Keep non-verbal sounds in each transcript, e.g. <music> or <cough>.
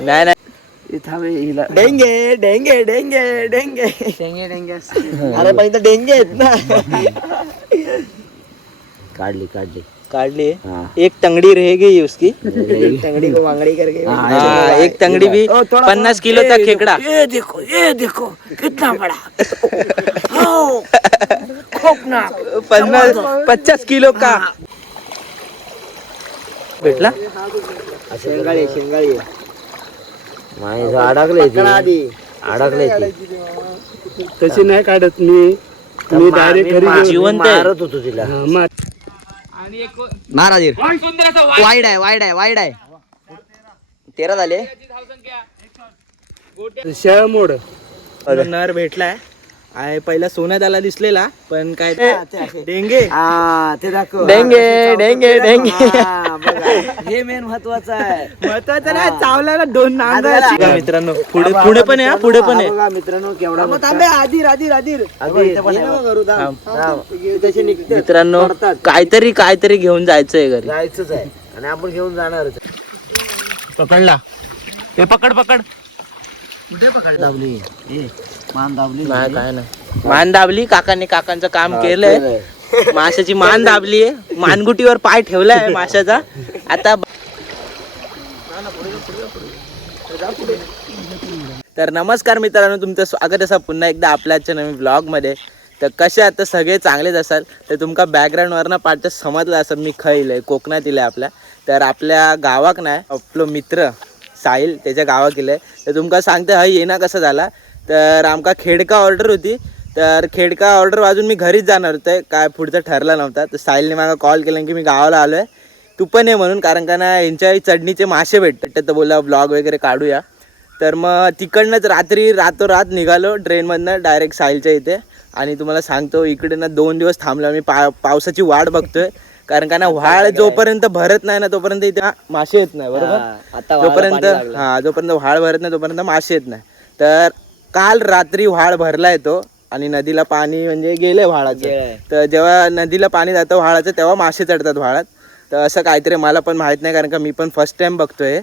नाही नाही डेंगे डेंगे डेंगे डेंगे डेंगे डेंगे अरे पण इथं डेंगे आहेत ना काढली काढली काढली हाँ एक तंगड़ी रह गई उसकी। एक तंगड़ी को मांगड़ी करके हाँ, एक तंगड़ी भी पन्नास किलो तक खेकड़ा। ये देखो ये देखो कितना बड़ा। <laughs> हो, पन्नास पचास किलो का। भेटला? शेंगाळी शेंगाळी. माहिती अडकले आधी. अडकले तशी नाही काढत मी. मी डायरेक्ट जिवंत मारत होतो तिला. मा- महाराजीर वाईड आहे वाईड आहे वाईड आहे. तेरा झाले. शेळा मोड. नर भेटलाय. आहे पहिला सोन्यात आला दिसलेला पण काय डेंगे. हा ते दाखव. डेंगे डेंगे डेंगे. हा. हे मेन महत्वाचं आहे. महत्वाचं नाही चावला दोन नांग नांगर. मित्रांनो पुढे पुढे पण आहे हा, पुढे पण आहे मित्रांनो केवढा थांबे आधीर आधीर आधीर मित्रांनो काहीतरी काहीतरी घेऊन जायचंय घरी. जायचंच आहे. आणि आपण घेऊन जाणारच पकडला. ते पकड पकड. दाबली. मान दाबली नाही काय नाही. मान दाबली काकांनी काकांचं काम केलंय. माशाची मान दाबली आहे. मानगुटीवर पाय ठेवलाय माशाचा. आता तर नमस्कार मित्रांनो तुमचं स्वागत असा पुन्हा एकदा आपल्या आजच्या नवीन ब्लॉगमध्ये तर कसे आता सगळे चांगलेच असाल. तर तुमका बॅकग्राऊंडवरनं पाठचं समजलं असं मी खैल आहे कोकणात आहे आपल्या. तर आपल्या गावाक नाही आपलं मित्र. साहिल त्याच्या गावाक आहे तर तुमका सांगते हा येणं कसं झाला? तर आमका खेडका ऑर्डर होती. तर खेडका ऑर्डर वाजून मी घरीच जाणार होतं. काय पुढचं ठरला नव्हता. तर साहिलने मला कॉल केला की मी गावाला आलो आहे तू पण ये म्हणून कारण का ना यांच्या चढणीचे मासे भेटतात. तर बोला ब्लॉग वगैरे काढूया. तर मग तिकडनंच रात्री रातोरात निघालो ट्रेनमधनं डायरेक्ट साईलच्या इथे. आणि तुम्हाला सांगतो इकडे ना दोन दिवस थांबलो. मी पा पावसाची वाट बघतोय. कारण का ना व्हाळ जोपर्यंत भरत नाही ना तोपर्यंत इथे मासे येत नाही बरोबर? आता जोपर्यंत. हा जोपर्यंत व्हाळ भरत नाही तोपर्यंत मासे येत नाही. तर काल रात्री व्हाळ भरला येतो आणि नदीला पाणी म्हणजे गेले व्हाळाचं. तर जेव्हा नदीला पाणी जातं व्हाळाचं तेव्हा मासे चढतात व्हाळात. तर असं काहीतरी मला पण माहीत नाही कारण का मी पण फर्स्ट टाइम बघतोय.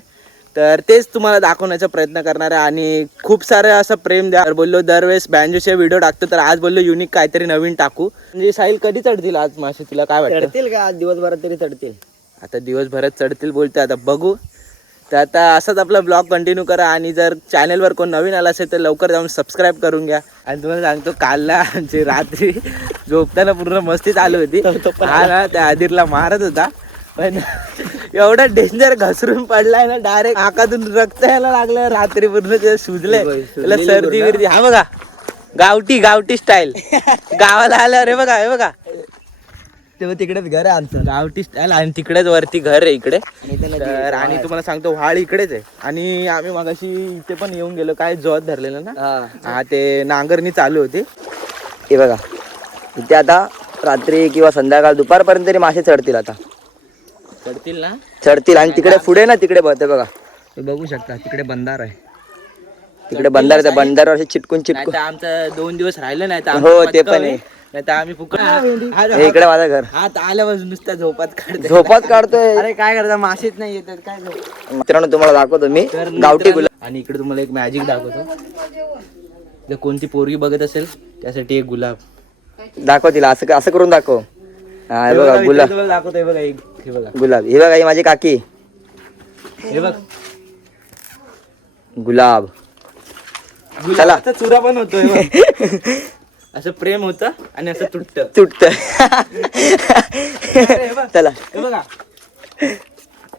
तर तेच तुम्हाला दाखवण्याचा प्रयत्न करणार आहे. आणि खूप सारं असं प्रेम द्या. तर बोललो दरवेळेस बँजोचे व्हिडिओ टाकतो तर आज बोललो युनिक काहीतरी नवीन टाकू. म्हणजे साहिल कधी चढतील आज मासे तुला काय वाटतं? चढतील का? आज दिवसभरात तरी चढतील. आता दिवसभरात चढतील बोलते आता बघू. तर आता असाच आपला ब्लॉग कंटिन्यू करा. आणि जर चॅनलवर कोण नवीन आला असेल तर लवकर जाऊन सबस्क्राईब करून घ्या. आणि तुम्हाला सांगतो कालला जे रात्री झोपताना पूर्ण मस्ती चालू होती. हा ना त्या आदिरला मारत होता. पण एवढा डेंजर घसरून पडलाय ना डायरेक्ट आकातून रक्त यायला लागलं रात्री पूर्ण ते सुजले. त्याला सर्दी बिर्दी. हा बघा गावठी गावठी स्टाईल गावाला आल्यावर हे बघा हे बघा. तेव्हा तिकडेच घर आहे आमचं. गावठी स्टाईल आणि तिकडेच वरती घर आहे इकडे. आणि तर तुम्हाला सांगतो व्हाळ इकडेच आहे. आणि आम्ही मगाशी इथे पण येऊन गेलो काय जोत धरलेलं ना. हा ते नांगरणी चालू होती. हे बघा इथे आता रात्री किंवा संध्याकाळ दुपारपर्यंत तरी मासे चढतील आता. चढतील ना? चढतील. आणि तिकडे पुढे ना तिकडे बघते बघा. बघू शकता तिकडे बंधार आहे. तिकडे बंधार आहे त्या बंधारावर असे चिटकून नाही चिटकून आमचं दोन दिवस राहिलं नाही तर हो, ते पण आहे. नाही तर आम्ही फुकट हे इकडे माझं घर. हात आल्यापासून नुसत्या झोपात काढते झोपात काढतोय. अरे काय करता? मासेच नाही येतात काय मित्रांनो तुम्हाला दाखवतो मी. गावठी गुलाब आणि इकडे तुम्हाला एक मॅजिक दाखवतो. जर कोणती पोरगी बघत असेल त्यासाठी एक गुलाब. दाखव तिला असं असं करून दाखव. हा बघा गुलाब. दाखवतोय बघा एक. हे बघा. गुलाब. हे बघा ही माझी काकी. हे बघ. गुलाब. चला. गुलाबाचा चुरा पण होतोय बघ. <laughs> असं प्रेम होतं आणि असं तुटत. तुटत. चला. हे बघा.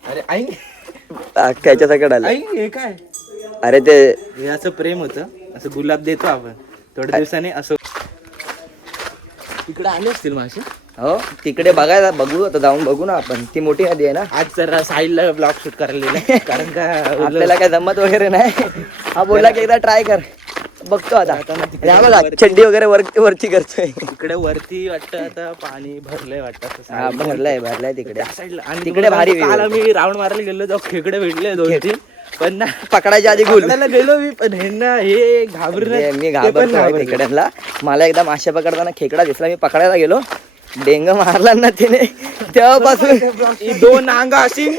अरे आई. अख्ख्याच्या सकड आलं आई हे काय? अरे ते हे असं प्रेम होतं. असं गुलाब देतो आपण. थोड्या दिवसाने असं इकडे आले असतील मासे हो तिकडे बघायला बघू आता जाऊन बघू ना आपण. ती मोठी नदी आहे ना. आज जरा साईडला ब्लॉग शूट करायला दिलाय. <laughs> कारण का आपल्याला काय जमत वगैरे नाही. हा बोलला की एकदा ट्राय कर. बघतो आता. हा बघा चड्डी वगैरे वरती वरती करतोय. इकडे वरती वाटतं आता पाणी भरलंय वाटतं हा. भरलाय भरलाय तिकडे. साईडला आणि तिकडे भारी काल आम्ही राऊंड मारायला गेलो तेव्हा खेकडे भेटले दोन तीन. पण ना पकडायच्या आधी गुल. पकडायला गेलो मी पण ह्यांना हे घाबरून मी घाबरतो खेकड्यांना मला एकदा मासे पकडताना खेकडा दिसला. मी पकडायला गेलो. डेंग मारला ना तिने. तेव्हापासून <laughs> ई दो नांगा असिंग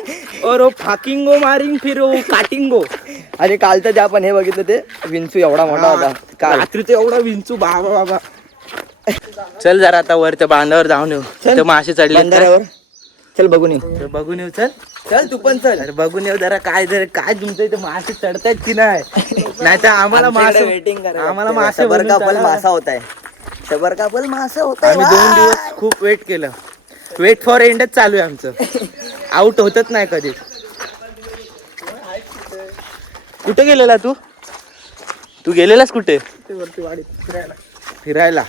और वो फाकिंगो मारिंग फिर वो काटिंगो. आणि कालचं जे आपण हे बघितलं ते विंचू एवढा मोठा होता. काल. रात्री ते एवढा विंचू बाबा बाबा. चल जरा आता वर त्या बांधावर जाऊन येऊ. चल. ते मासे चढले चल बघून येऊ. बघून येऊ चल. चल तू पण चल. अरे बघून येऊ जरा काय जर काय तुमच्या इथे मासे चढतायत की नाही. <laughs> नाही तर आम्हाला मासे वेटिंग आम्हाला मासे बर कापल चाला. मासा होत आहे शबर कापल मासा होत आम्ही दोन दिवस खूप वेट केलं. वेट फॉर एंडच चालू आहे आमचं. आउट होतच नाही कधी. कुठे गेलेला तू? तू गेलेलास कुठे? फिरायला.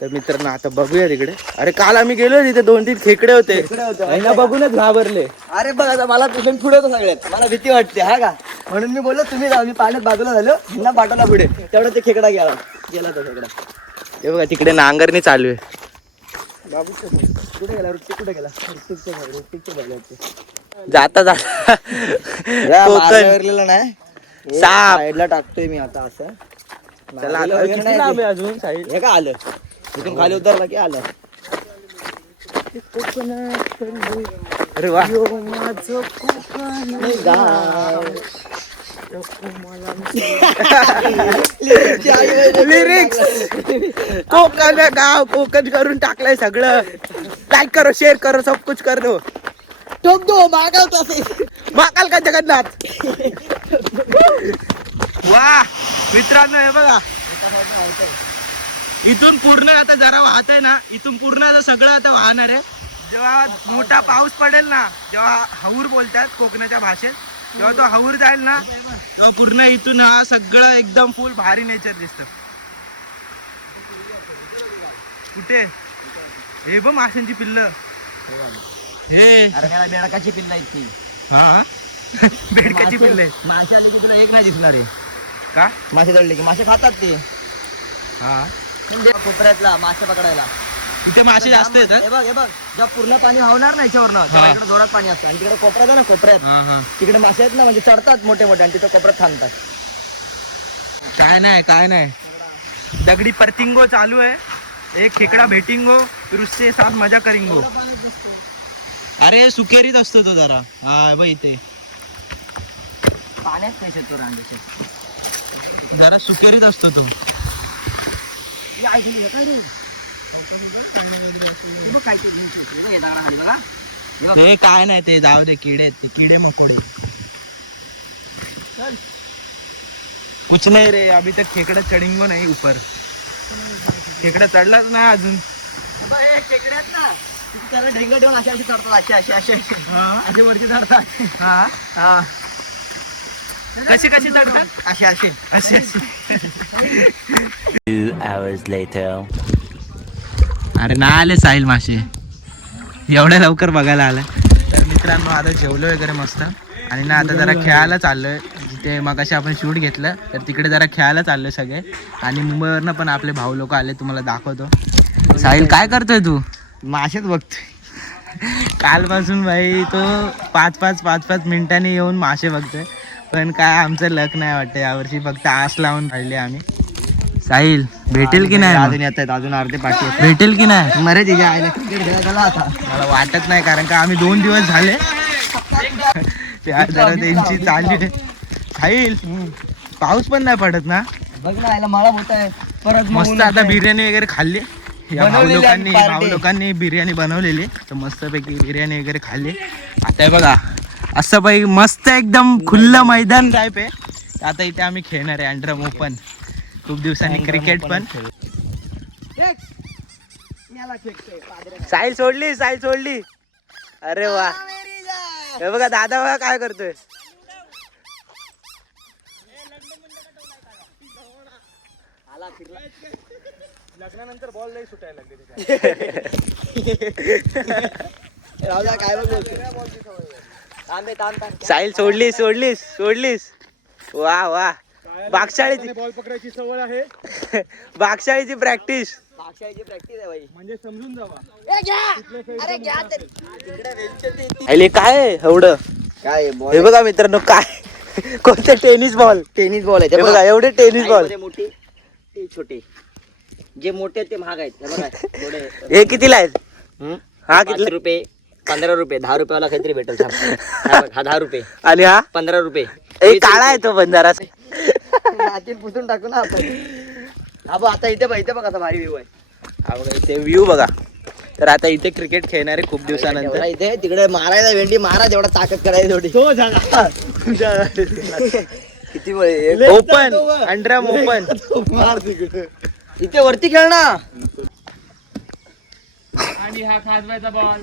तर मित्रांनो आता बघूया तिकडे अरे काल आम्ही गेलो तिथे दोन तीन खेकडे होते. बघूनच घाबरले. अरे बघ आता मला तुझून पुढे होतं सगळ्यात. मला भीती वाटते हा का? म्हणून मी बोललो तुम्ही जा मी पाण्यात बाजूला झालो ह्यांना पाठवला पुढे. तेवढं ते खेकडा गेला. गेला तो खेकडा. हे बघा तिकडे नांगरणी चालू आहे. बाबू कुठे गेला? ऋतिक कुठे गेला? ऋतिकच्या ऋतिकच्या. जाता जाता. कोकण. नाही. साप. साईडला टाकतोय मी आता असं. चला मारलेलं आता वगैरे किती नाही लांब ते. आहे अजून साईड? हे का आलं? इथून खाली उतरला की आलं. अरे वा. लिरिक्स कोकण गाव कोकण करून टाकलंय सगळं. लाईक करो शेअर करो सब कुछ कर दो. टोक दो मागाव तसे महाकाल का जगन्नाथ <laughs> वा. मित्रांनो हे बघा. इथून पूर्ण आता जरा वाहत आहे ना इथून पूर्ण आता सगळं आता वाहणार आहे. जेव्हा मोठा पाऊस पडेल ना जेव्हा हऊर बोलतात कोकणाच्या भाषेत जेव्हा तो हऊर जाईल ना तेव्हा पूर्ण इथून हा सगळं एकदम फुल भारी नेचर दिसत. कुठे? हे बघ माशांची पिल्ल. हे. बेडकाची पिल्ला आहेत ती. हा? बेडकाची पिल्ल. आहे. मासे आले की तुला एक नाही दिसणार आहे. का? मासे चढले की मासे खातात ते. हा. कोपऱ्यातला मासे पकडायला. इथे मासे जास्त येतात. हे बघ हे बघ. जेव्हा पूर्ण पाणी वाहणार ना याच्यावरनं इकडे जोरात पाणी असतं. आणि तिकडे कोपऱ्यात आहे ना कोपऱ्यात. तिकडे मासे आहेत ना म्हणजे चढतात मोठे मोठे आणि तिथे कोपऱ्यात थांबतात. काय नाही काय नाही. दगडी परतिंगो चालू आहे. एक खेकडा भेटिंगो उससे साथ मजा करिंगो. अरे सुकेरीत असतो तो जरा. हा बघ इथे. पाण्यात नाही शेतो रांडेच्या जरा सुकेरीत असतो तो. हे काय नाही ते जाऊ दे किडे आहेत ते. किडे मकोडे कुछ नाही रे अभी तक खेकडा चढिंगो नाही ऊपर खेकडा चढलाच नाही अजून. त्याला ढेंग ठेवून असे असे चढतात असे असे असे असे. हा? असे वरती चढतात. हा? हा. कशी कशी चढतात? असे असे. असे असे. Two hours later. अरे ना आले साहिल मासे. एवढ्या लवकर बघायला आलं तर मित्रांनो आता जेवलो वगैरे मस्त. आणि ना आता जरा खेळायला चाललोय. जिथे मग आपण शूट घेतलं तर तिकडे जरा खेळायला चाललोय सगळे. आणि मुंबईवरनं पण आपले भाऊ लोक आले तुम्हाला दाखवतो. साहिल काय करतोय तू? मासेच बघतोय. कालपासून भाई तो पाच पाच पाच पाच मिनिटांनी येऊन मासे बघतोय. पण काय आमचं लक नाही वाटतं यावर्षी. फक्त आस लावून राहिले आम्ही. साहिल भेटेल की नाही अजून? येत आहेत अजून अर्धे पाठी भेटेल की नाही? मरे तिच्या आईला क्रिकेट खेळायला गेला आता. मला वाटत नाही कारण का आम्ही दोन दिवस झाले. जरा त्यांची चालली. साहिल पाऊस पण नाही पडत ना? बघ ना याला मला होत आहे. परत मस्त आता. बिर्याणी वगैरे खाल्ली. या भाऊ लोकांनी भाऊ. लोकांनी बिर्याणी बनवलेली. तर मस्तपैकी बिर्याणी वगैरे खाल्ली. आता हे बघा असं पैकी मस्त एकदम खुल्लं मैदान टाईप आहे. आता इथे आम्ही खेळणार आहे अंडरम ओपन खूप दिवसांनी क्रिकेट पण. साईल सोडली साईल सोडली. अरे वा. हे बघा दादा बघा काय करतोय. <laughs> राहू द्या, काय. साईल सोडलीस सोडलीस सोडलीस. वा वा. बागशाळीची बॉल पकडायची सवय आहे. बागशाळीची प्रॅक्टिस मागच्या प्रॅक्टिस आहे म्हणजे समजून जावा. अरे काय एवढं? काय हे बॉल बघा मित्रांनो काय? कोणते टेनिस बॉल टेनिस बॉल आहे हे ते बघा एवढे टेनिस बॉल मोठी ती छोटी. जे मोठे आहेत ते महाग आहेत. हे बघा थोडे हे कितीला आहेत? हम्म? हा किती रुपये पंधरा रुपये दहा रुपयाला काहीतरी भेटेल. हा दहा रुपये. आणि हा? पंधरा रुपये. ए काळा आहे तो बंजारा आतील पुसून टाकू ना आपण. हा बघ आता इथे बघ इथे बघ आता भारी व्ह्यू आहे. ते व्ह्यू बघा. तर आता इथे क्रिकेट खेळणारे खूप दिवसानंतर. इथे तिकडे मारायला भेंडी मारा जेवढा ताकद करायची थोडी. तो किती वेळ ओपन अंडरम ओपन इथे वरती खेळ ना. आणि हा खासवायचा बॉल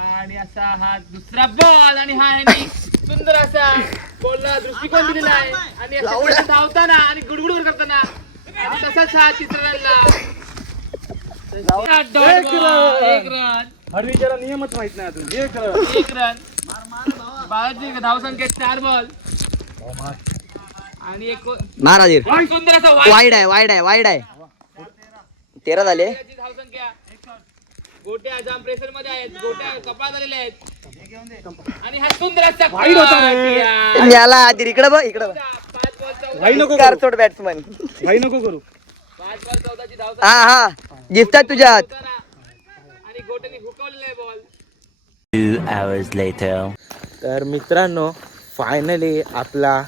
आणि असा हा दुसरा बॉल आणि हा ह्यानी सुंदर असा बॉलला दृष्टिकोन दिलेला आहे. आणि असा पुढे धावताना आणि गुडगुड करताना आणि तसाच हा चित्रला. एक रन हरविचारा नियमच माहीत नाही अजून. हे कर. एक रन. बाळाची धावसंख्या चार बॉल. आणि एक धीर सुंदर असा वाईट वाईड आहे वाईड आहे वाईड आहे. तेरा झाले. धावसंख्या गोट्या जाम प्रेशरमध्ये आहेत गोट्या कपाळ झालेल्या आहेत. आणि हा सुंदर असा वाईट होता रे. cut. याला आधी इकडे बघ इकडे बघ. पाच बॉल चौदा भाई नको करू. कारचोट बॅट्समन भाई नको करू. पाच बॉल चौदाची धाव हा हा. जिंकतात तुझ्या हात. आणि गोट्याने हुकवलेला आहे बॉल Two hours later. तर मित्रांनो फायनली आपला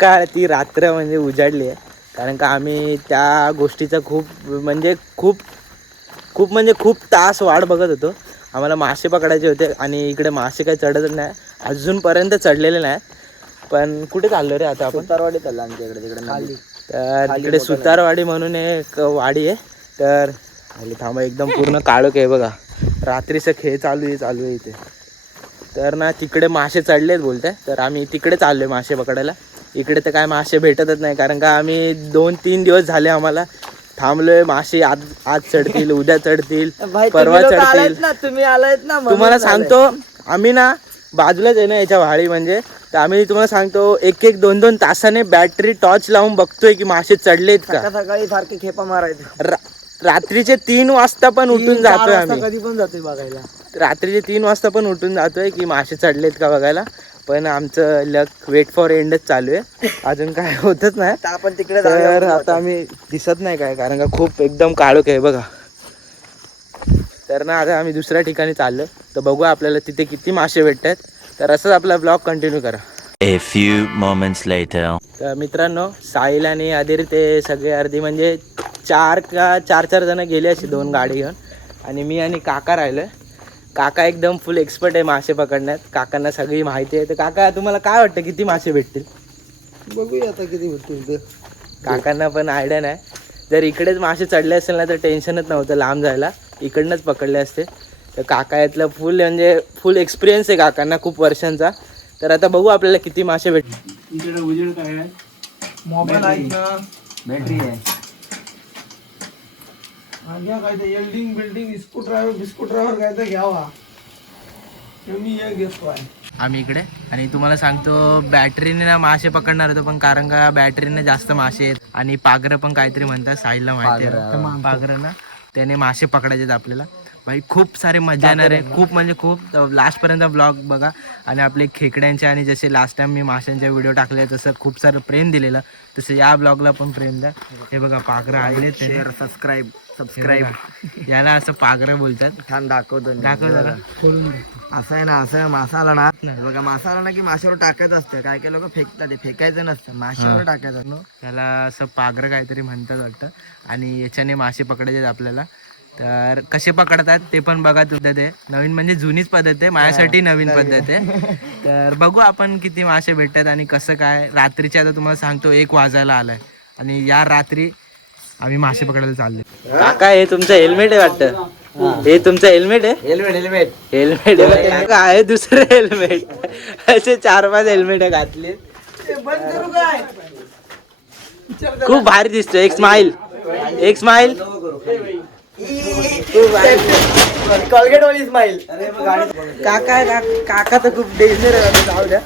काळ ती रात्र म्हणजे उजाडली आहे. कारण का आम्ही त्या गोष्टीचा खूप म्हणजे खूप खूप म्हणजे खूप तास वाट बघत होतो. आम्हाला मासे पकडायचे होते आणि इकडे मासे काही चढत नाही. अजूनपर्यंत चढलेले नाही पण कुठे चाललो रे आता आपण? तरवाडी चालला आमच्या इकडे तिकडे खाली. तर तिकडे सुतारवाडी म्हणून एक वाडी आहे. तर खाली थांबा एकदम पूर्ण काळोख आहे बघा. रात्रीचं खेळ चालू आहे चालू आहे इथे. तर ना तिकडे मासे चढलेत बोलते तर आम्ही तिकडे चाललोय मासे पकडायला. इकडे तर काय मासे भेटतच नाही कारण का आम्ही दोन तीन दिवस झाले आम्हाला थांबलोय मासे आज आज चढतील उद्या चढतील <laughs> परवा चढतील. ना तुम्ही आलायत ना तुम्हाला. सांगतो आम्ही ना बाजूलाच आहे ना याच्या व्हाळी म्हणजे तर आम्ही तुम्हाला सांगतो एक एक दोन दोन तासाने बॅटरी टॉर्च लावून बघतोय की मासे चढलेत का. सकाळ सारखे खेपा मारायचे. रात्रीचे तीन वाजता पण उठून जातोय आम्ही. कधी पण जातोय बघायला. रात्रीचे तीन वाजता पण उठून जातोय की मासे चढलेत का बघायला. पण आमचं लक वेट फॉर एंडच चालू आहे. अजून काय होतच नाही. आपण तिकडे तर आता आम्ही दिसत नाही काय कारण का खूप एकदम काळोख आहे बघा. तर ना आता आम्ही दुसऱ्या ठिकाणी चाललो. तर बघू आपल्याला तिथे किती मासे भेटतात तर असंच आपला ब्लॉग कंटिन्यू करा. A few moments later. तर मित्रांनो साहिल आणि आदिर ते सगळे अर्धी म्हणजे चार का चार चार जण गेले असे दोन गाडी घेऊन. आणि मी आणि काका राहिलोय. काका एकदम फुल एक्सपर्ट आहे मासे पकडण्यात. काकांना सगळी माहिती आहे. तर काका तुम्हाला काय वाटतं किती मासे भेटतील? बघूया आता किती भेटतील काकांना पण आयडिया नाही. जर इकडेच मासे चढले असेल ना तर टेन्शनच नव्हतं लांब जायला. इकडनंच पकडले असते. तर काका यातलं फुल म्हणजे फुल एक्सपिरियन्स आहे काकांना खूप वर्षांचा. तर आता बघू आपल्याला किती मासे भेटतील. तुमच्याकडे उजेड काय आहे? मोबाईल आहे बॅटरी आहे. काय ते एल्डिंग बिल्डिंग ड्रायव्हर बिस्कूट ड्रायव्हर काय तर घ्यावा. ते मी एक घेतो आहे. आम्ही इकडे. आणि तुम्हाला सांगतो बॅटरीने ना मासे पकडणार होतो पण कारण का बॅटरीने जास्त मासे आहेत. आणि पागरं पण काहीतरी म्हणतात साईडला माहिती आहे. पागरं ना त्याने मासे पकडायचे आपल्याला. भाई खूप सारे मजा येणार आहे. खूप म्हणजे खूप लास्ट पर्यंत ब्लॉग बघा. आणि आपले खेकड्यांचे आणि जसे लास्ट टाइम मी माशांचे व्हिडिओ टाकले तसं खूप सारं प्रेम दिलेलं. तसं या ब्लॉगला पण प्रेम द्या. हे बघा पागरं आले शेअर सबस्क्राईब सबस्क्राईब याला असं पागरं बोलतात. छान दाखवतो मी. दाखव जरा. असं आहे ना असं मासा आला ना. बघा मासा आला ना की माशावर टाकायचं असतं. काय काय लोक फेकतात ते. फेकायचं नसतं. माशावर टाकायचं असतं. त्याला असं पागरं काहीतरी म्हणतात वाटतं. आणि याच्याने मासे पकडायचे आहेत आपल्याला. तर कसे पकडतात ते पण बघा तुझं ते. नवीन म्हणजे जुनीच पद्धत आहे. माझ्यासाठी नवीन. पद्धत आहे. <laughs> तर बघू आपण किती मासे भेटतात आणि कसं काय. रात्रीचे आता तुम्हाला सांगतो एक वाजायला आलाय. आणि या रात्री आम्ही मासे पकडायला चालले काका हे तुमचं हेल्मेट आहे वाटतं? हे. तुमचं हेल्मेट आहे? हेल्मेट हेल्मेट हेल्मेट आहे काय आहे दुसरं हेल्मेट असे चार पाच हेल्मेट घातले खूप भारी दिसतो एक स्माइल एक स्माइल कॉलगेट वाली स्माइल काका आहे, का- काका तर खूप डेंजर आहे. जाऊ द्या.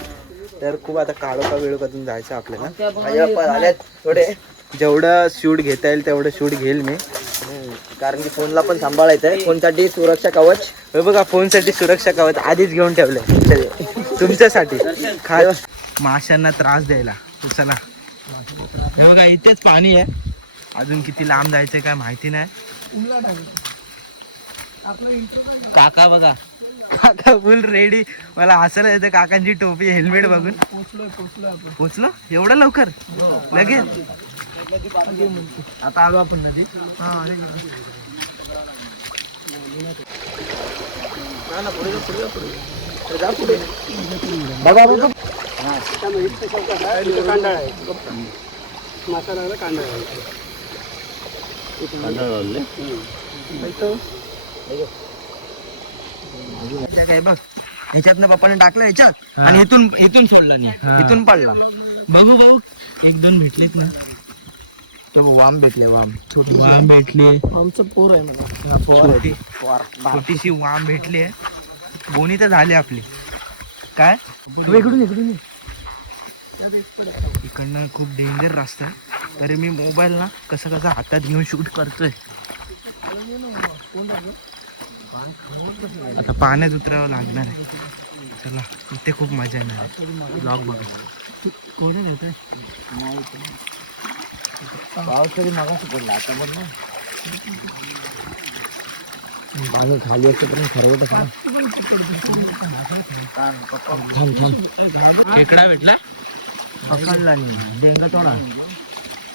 तर खूप आता काळोखा वेळोखातून जायचं आपल्याला. थोडे. जेवढं शूट घेता येईल तेवढं शूट घेईल मी. कारण की फोनला पण सांभाळायचं आहे फोनसाठी सुरक्षा कवच. हे बघा फोनसाठी सुरक्षा कवच. आधीच घेऊन ठेवलंय. तुमच्यासाठी. खा माशांना त्रास द्यायला. चला. हे बघा इथेच पाणी आहे. अजून किती लांब जायचं काय माहिती नाही. काका बघा. काका फुल रेडी मला हसायला येतं काकांची टोपी हेल्मेट बघून. पोचलोय पोचलो? एवढं लवकर? लगेच? आता आलो आपण नदी. हा काय बघ ह्याच्यातनं पप्पाने टाकलं ह्याच्यात आणि इथून इथून सोडला नाही. इथून पडला. बघू भाऊ एक दोन भेटलेत ना. तो वाम भेटले वाम. छोटी वाम भेटले. आमचं पोर आहे मला छोटी. छोटीशी वाम भेटली आहे. बोनी तर झाली आपली. काय? इकडून इकडून इकडनं खूप डेंजर रस्ता आहे. तरी मी मोबाईल ना कसं कसं हातात घेऊन शूट करतोय. आता पाण्यात उतरावं लागणार आहे. चला इथे खूप मजा येणार आहे. ब्लॉग बघा. पाऊस तरी मागास पडला. आता पण ना. पाणी खाली असतं पण खरं थांब थांब. खेकडा भेटला? पकडला नाही. डेंगा तोडा.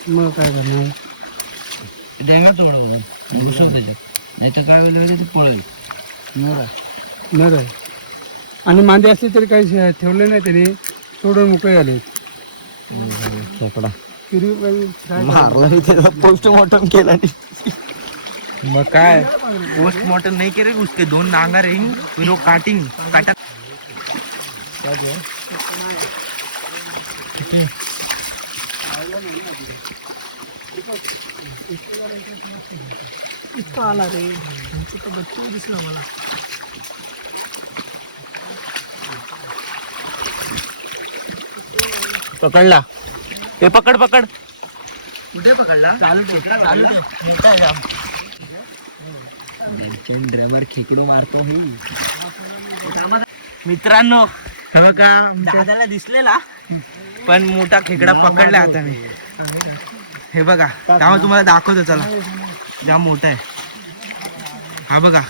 मग काय करणार? डेंगा तोडा घुसव त्याच्यात. नाही तर काय होईल पळेल. नर. आणि मांदे असली तरी काही ठेवले नाही त्याने. सोडून मोकळे झाले. खेकडा मारला त्याला. पोस्टमॉर्टम केला मग काय? पोस्टमॉर्टम नाही केले उसके दोन नांगर आहे वी लोग काटिंग काटा इतका आला रे बच्चू दिसला मला पकडला. हे पकड पकड. कुठे पकडला? चालू चालू मोठा जाम ड्रायव्हर खेकडू मारतो हे. मित्रांनो हे बघा दादाला दिसलेला पण मोठा खेकडा पकडला आता मी. हे बघा त्यामुळे तुम्हाला दाखवतो चला. जाम मोठा आहे. हा बघा.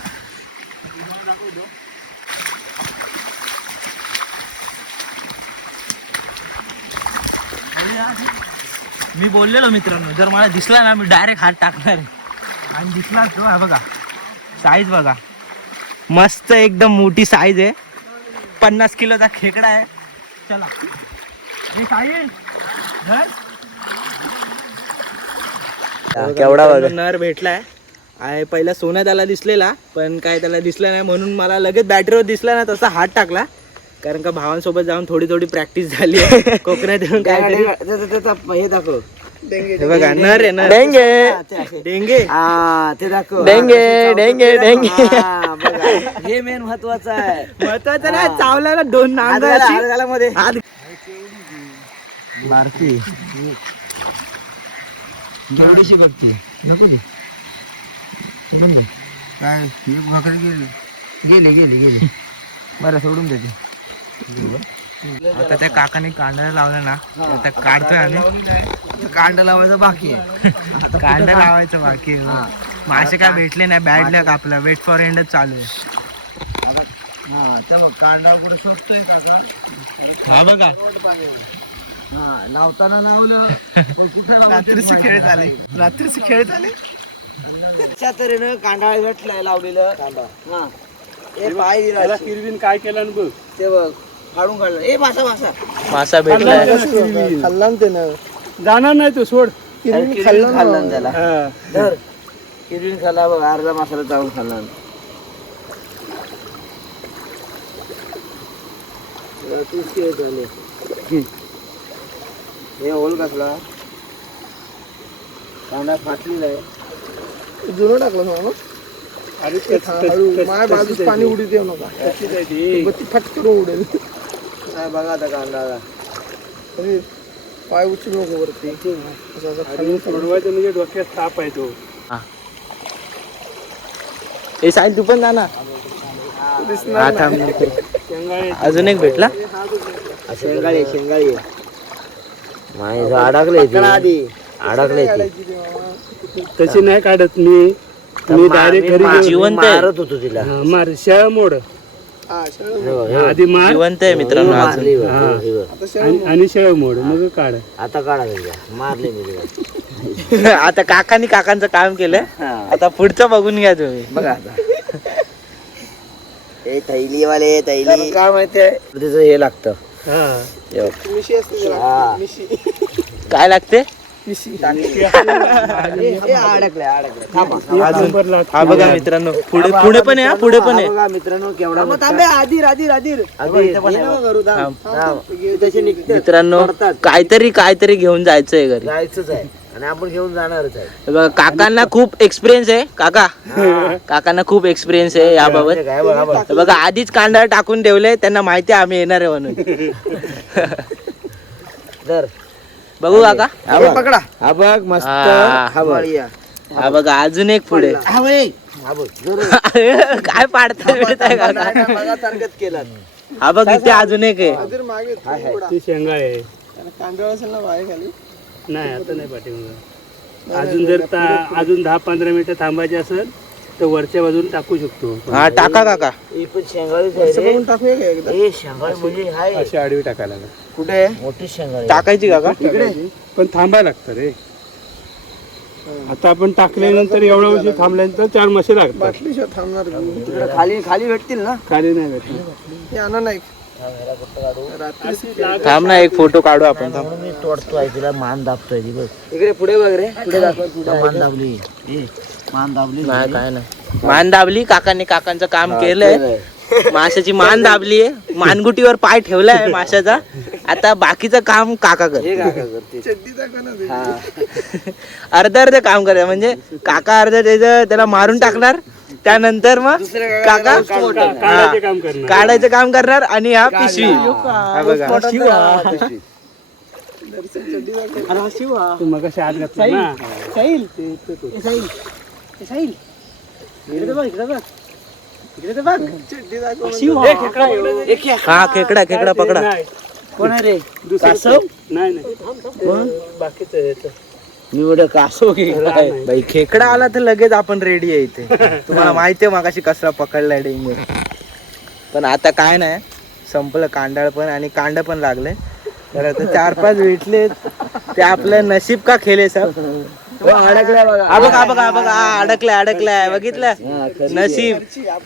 मी बोललेलो मित्रांनो जर मला दिसला ना मी डायरेक्ट हात टाकणार आहे. आणि दिसला तो हा बघा साईज बघा. मस्त एकदम मोठी साईज आहे. पन्नास किलोचा खेकडा आहे. चला. हे धर. केवढा नर भेटलाय. आहे पहिला सोन्या त्याला दिसलेला पण काय त्याला दिसलं नाही म्हणून मला लगेच बॅटरीवर दिसला ना तसा हात टाकला. कारण का भावांसोबत जाऊन थोडी थोडी प्रॅक्टिस झाली आहे. <laughs> कोकणात येऊन काहीतरी हे दाखव. हे बघा नर आहे नर. डेंगे. डेंगे. हा ते दाखव. डेंगे, डेंगे, डेंगे. हा. हे मेन महत्वाचं आहे. महत्वाचं नाही चावल्याला दोन नांगरमध्ये मारती. बघती. नको दे. काय? गेले गेले गेले. बरं सोडून देते. आता त्या काकाने कांदा लावला ना आता काढतोय आम्ही. कांदा लावायचं बाकी आहे. कांदा लावायचं बाकी आहे. मासे काय भेटले नाही बॅड लक आपला. वेट फॉर एंडच चालू आहे. हा कांदा शोधतोय काका. हा बघा. हा लावताना लावलं? रात्रीचे खेळ झाले. रात्रीचे खेळ झाले? अशा तऱ्हेनं कांदा भेटलाय लावलेलं. कांदा. हा. ए पाय काय केलं बघ. ते बघ. फाडून काढलं. ए मासा मासा. मासा भेटलाय. खाल्ला ना त्यानं जाणार नाही तो सोड. किरवी खाल्ला खाल्ला ना त्याला. हा. धर. किरवीन खाल्ला बघ अर्धा मसाला चावून खाल्ला तीस किलो झाले. हे होल कसला कांदा फाटलेला आहे. जुनं टाकलं ना मग अरे ते खा- हळू. माझ्या बाजूस पाणी उडीत येऊ नका. बत्ती फटकन उडेल काय बघा आता कांदा पाय उचलू नको वरती. असं असं अरे खाली खाली. सोडवायचं म्हणजे डोक्यात ताप आहे तो. हे. तू पण जा ना. दिसणार हा नाही. थांब शेंगाळे. अजून एक भेटला? शेंगाळी शेंगाळी. माझं अडकलं आधी. अडकले तशी नाही काढत मी. मी डायरेक्ट घरी जिवंत आहे. मारत होतो तिला. मार शेळ मोड. आधी मार. जिवंत आहे मित्रांनो अजून. हा. आणि- आणि शेळ मोड मग काढ. आता काढा मारले मी <laughs> आता काकांनी काकांचं काम केलंय आता पुढचं बघून घ्या तुम्ही. बघा आता. ए थैली. वाले थैली काय माहितीये? तिचं हे लागतं. हा. हे बघ. मिशी असते त्याला. हा. मिशी. काय लागते? हा बघा मित्रांनो पुढे पुढे पण आहे हा, पुढे पण आहे बघा मित्रांनो केवढा आधीर आधीर आधीर तसे निघते मित्रांनो काहीतरी काहीतरी घेऊन जायचंय घरी. जायचंच आहे आणि आपण घेऊन जाणारच आहे बघा काकांना खूप एक्सपिरियन्स आहे. काका काकांना खूप एक्सपिरियन्स आहे याबाबत. बघा आधीच कांदा टाकून ठेवले त्यांना माहिती आहे आम्ही येणार आहे म्हणून. बघू काका. हे पकडा. हा बघ मस्त. हा. हा बघ. हा बघा. अजून एक पुढे. हा बघ. हा बघ. जरूर. काय काका? बघासारखंच केलं हा बघ इथे अजून एक आहे. मागे. ती शेंगा आहे. त्याला कांदळ असेल ना बाहेर खाली नाही आता नाही पाठीमागं अजून जर ता- अजून दहा पंधरा मिनिटं थांबायचे असेल तर वरच्या बाजून टाकू शकतो हा टाका काका. ही पण शेंगाळीच आहे रे. बघून टाकूया का एकदा? हे शेंगाळी म्हणजे हाय. अशी आडवी टाकायला लागेल. कुठे मोठी शेंगाळी टाकायची काका? पण थांबायला लागतं रे. आता आपण टाकल्यानंतर एवढ्या वर्षी थांबल्यानंतर चार मशी लागतात. बाटली शिवाय थांबणार. तिकडे खाली खाली भेटतील ना? खाली नाही भेटत हे आणा नाही रात्री थांब ना एक फोटो काढू आपण थांब. म्हणून मी तोडतोय तिला मान दाबतोय ती बघ इकडे पुढे बघ. रे पुढे दाखव. मान दाबली. ए, मान दाबली नाही काय नाही. मान दाबली काकांनी काकांचं काम केलंय. माशाची मान दाबली आहे. मानगुटीवर पाय ठेवलाय <laughs> माशाचा. आता बाकीचं काम काका कर हे काका करते. हा. <laughs> अर्ध अर्ध काम कर म्हणजे काका अर्ध त्याचं त्याला मारून टाकणार त्यानंतर मग काका काढायचे काम करणार. काढायचं काम करणार आणि हा. पिशवी हा. बघा हा खेकडा खेकडा पकडा. कोण आहे रे? दुसरं नाही नाही. बाकीचं ह्याचं. मी कासव. बाई खेकडा आला तर लगेच आपण रेडी आहे इथे. <laughs> तुम्हाला माहिती आहे मागाशी कसला पकडलाय डेंगू. पण आता काय नाही. संपलं कांडाळ पण आणि कांड पण लागले. तर आता चार पाच भेटले ते आपलं नशीब का खेळे सब अडकल्या बघा. हा बघा हा बघा हा बघा. हा, अडकलाय अडकलाय. बघितलं? नशीब.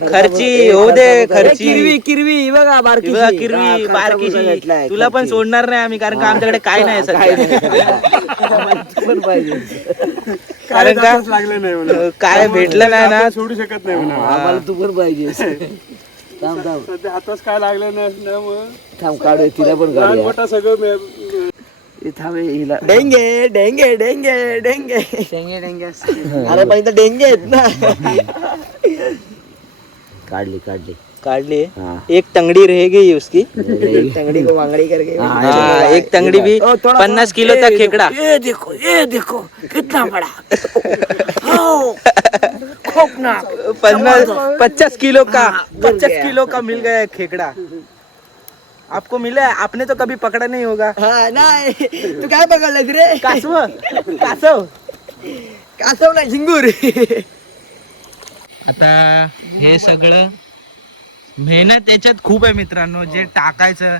खर्ची होऊ दे खर्ची किरवी किरवी ही बघा ही बारकी बघा किरवी बारकीशी तुला पण सोडणार नाही आम्ही कारण का आमच्याकडे काय नाही सध्या. पण पाहिजे. कारण का? लागलं नाही म्हणा. काय भेटलं नाही ना? सोडू शकत नाही म्हणा. आम्हाला तू पण पाहिजे. थांब थांब. सध्या काय लागलं नसल्यामुळं थांब काढूया तिला पण लहान काढूया मोठा सगळं मे- हे हिला डेंगे डेंगे डेंगे डेंगे। डेंगे डेंगे अरे पण इथं डेंगे आहेत ना। काढली काढली. काढली? हाँ. एक तंगड़ी रहेगी उसकी. तंगडी को मांगडी करके. हाँ एक तंगड़ी भी पन्नास किलो तक खेकड़ा. ये देखो ये देखो कितना बड़ा. पन्नास पचास किलो का पचास किलो का मिल गया है खेकड़ा. आपको मिला है? आपने तो कभी पकड़ा नहीं होगा। हा नाही। तू काय पकडलं रे? कासव। कासव। कासव नाही झिंगूर. आता हे सगळं मेहनत याच्यात खूप आहे मित्रांनो. जे टाकायचं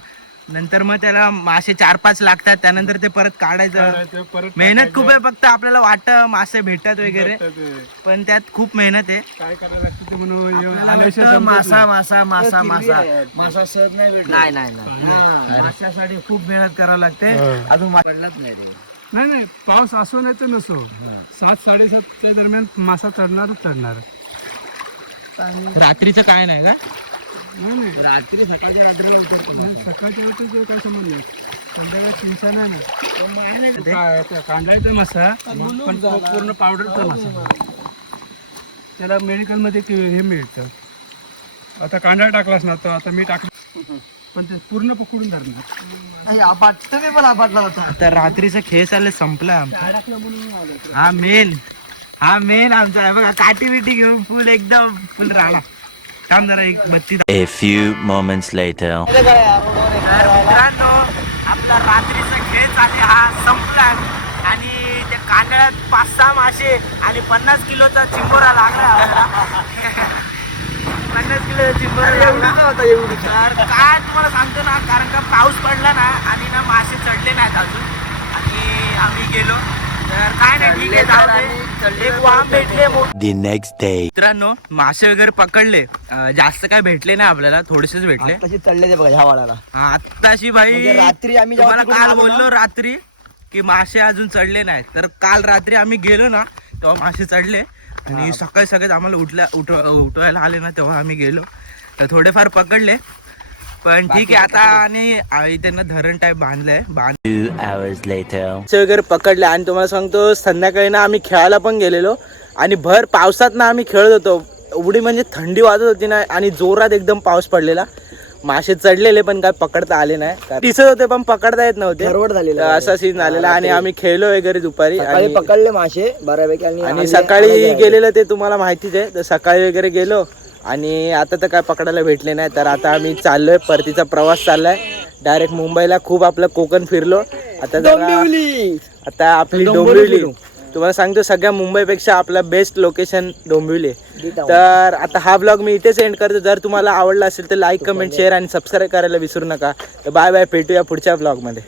नंतर मग त्याला मासे चार पाच लागतात त्यानंतर ते परत काढायचं. ते परत मेहनत खूप आहे फक्त आपल्याला वाटतं मासे भेटतात वगैरे. पण त्यात खूप मेहनत आहे. काय करायला मासा. मासा मासा मासा. मासा सहज नाही भेटला नाही नाही नाही. माशासाठी खूप मेहनत करावी लागते. अजून पडलाच नाही रे. नाही नाही. पाऊस असो नाही तर नसो. सात साडेसातच्या दरम्यान मासा चढणार चढणार. रात्रीचं काय नाही का? रात्री सकाळच्या रात्री सकाळच्या वेळेस जो संबंध नाही संध्याकाळी चिंचा नाही ना. काय कांदायचा मासा पण पूर्ण पावडरचा मासा. त्याला मेडिकलमध्ये हे मिळतं. आता कांदा टाकलास ना तो आता मी टाकलं. पण ते पूर्ण पकडून धरणार. पण आपटला होता आता रात्रीचा खेळ चालले संपला हा मेन. हा मेन आमचा आहे. बघा काठी बिटी घेऊन फुल एकदम. फुल राळा थांब जरा एक बत्ती A few moments later. मित्रांनो आपला रात्रीचा खेळ चालले हा संपला. आणि ते कांदळ्यात पाच सहा मासे आणि पन्नास किलोचा चिंबोरा लागला. पन्नास किलोचा चिंबोरा लागला. तर काय तुम्हाला सांगतो ना कारण का पाऊस पडला ना आणि ना मासे चढले नाहीत अजून. आणि आम्ही गेलो. नाही. मित्रांनो मासे वगैरे पकडले. जास्त काय भेटले नाही आपल्याला थोडेसेच भेटले. चढले ते बघा ह्या वाडाला आत्ताशी भाई म्हणजे रात्री आम्ही तुम्हाला काल बोललो रात्री की मासे अजून चढले नाहीत. तर काल रात्री आम्ही गेलो ना तेव्हा मासे चढले. आणि सकाळी सकाळी आम्हाला उठल्या उठ उठवायला आले ना तेव्हा आम्ही गेलो. तर थोडेफार पकडले. पण ठीक आहे आता आणि आई त्यांना धरण टाईप बांधलंय बांध Two hours later. मासे वगैरे पकडले. आणि तुम्हाला सांगतो संध्याकाळी ना आम्ही खेळायला पण गेलेलो. आणि भर पावसात ना आम्ही खेळत होतो. एवढी म्हणजे थंडी वाजत होती ना आणि जोरात एकदम पाऊस पडलेला. मासे चढलेले पण काय पकडता आले नाही. दिसत होते पण पकडता येत नव्हते. असा सीन झालेला. आणि आम्ही खेळलो वगैरे दुपारी. आणि पकडले मासे बऱ्यापैकी आणि सकाळी गेलेलं ते तुम्हाला माहितीच आहे. तर सकाळी वगैरे गेलो. आणि आता तर काय पकडायला भेटले नाही तर आता आम्ही चाललोय परतीचा प्रवास चाललाय. डायरेक्ट मुंबईला खूप आपलं कोकण फिरलो. आता जरा- आता आपली डोंबिवली. तुम्हाला सांगतो सगळ्या मुंबईपेक्षा आपलं बेस्ट लोकेशन डोंबिवली आहे. तर आता हा ब्लॉग मी इथेच एंड करतो. जर तुम्हाला आवडला असेल तर लाईक कमेंट शेअर आणि सबस्क्राईब करायला विसरू नका. तर बाय बाय भेटूया पुढच्या ब्लॉगमध्ये